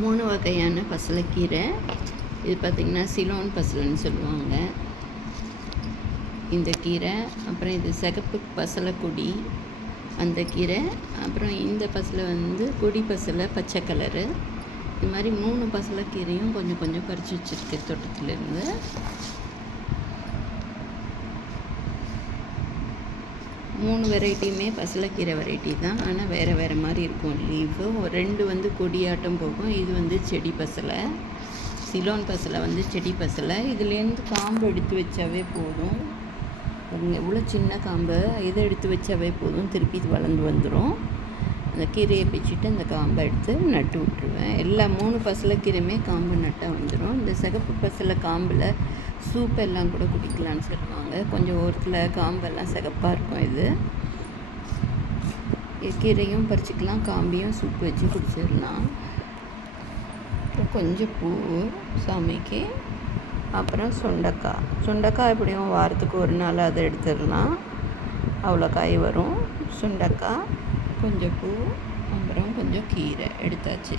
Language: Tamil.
3 வகையான பசலைக்கீரை. இது பார்த்திங்கன்னா சிலோன் பசலைன்னு சொல்லுவாங்க இந்த கீரை. அப்புறம் இது சிகப்பு பசலை கொடி அந்த கீரை. அப்புறம் இந்த பசலை வந்து கொடி பசலை பச்சை கலரு. இது மாதிரி 3 பசலைக்கீரையும் கொஞ்சம் கொஞ்சம் பறித்து வச்சுருக்கு தோட்டத்துலேருந்து. மூணு வெரைட்டியுமே பசலைக்கீரை வெரைட்டி தான், ஆனால் வேறு வேறு மாதிரி இருக்கும் லீஃபு. 2 வந்து கொடியாட்டம் போகும். இது வந்து செடி பசலை, சிலோன் பசலை வந்து செடி பசலை. இதுலேருந்து காம்பு எடுத்து வச்சாவே போதும். எவ்வளோ சின்ன காம்பு, இதை எடுத்து வச்சாவே போதும், திருப்பி இது வளர்ந்து வந்துடும். அந்த கீரையை பிச்சுட்டு அந்த காம்பை எடுத்து நட்டு விட்டுருவேன். எல்லா 3 பசலைக்கீரையுமே காம்பு நட்டால் வந்துடும். இந்த சிகப்பு பசலை காம்பில் சூப்பெல்லாம் கூட குடிக்கலான்னு சொல்லுவாங்க. கொஞ்சம் ஓரத்தில் காம்பெல்லாம் சிகப்பாக இருக்கும். இது கீரையும் பறிச்சிக்கலாம், காம்பையும் சூப்பு வச்சு குடிச்சிடலாம். கொஞ்சம் பூ சாமிக்கு. அப்புறம் சுண்டைக்காய் எப்படியும் வாரத்துக்கு ஒரு நாள் அதை எடுத்துடலாம், அவ்வளோ காய் வரும். சுண்டைக்காய், கொஞ்சம் பூ, அப்புறம் கொஞ்சம் கீரை எடுத்தாச்சு.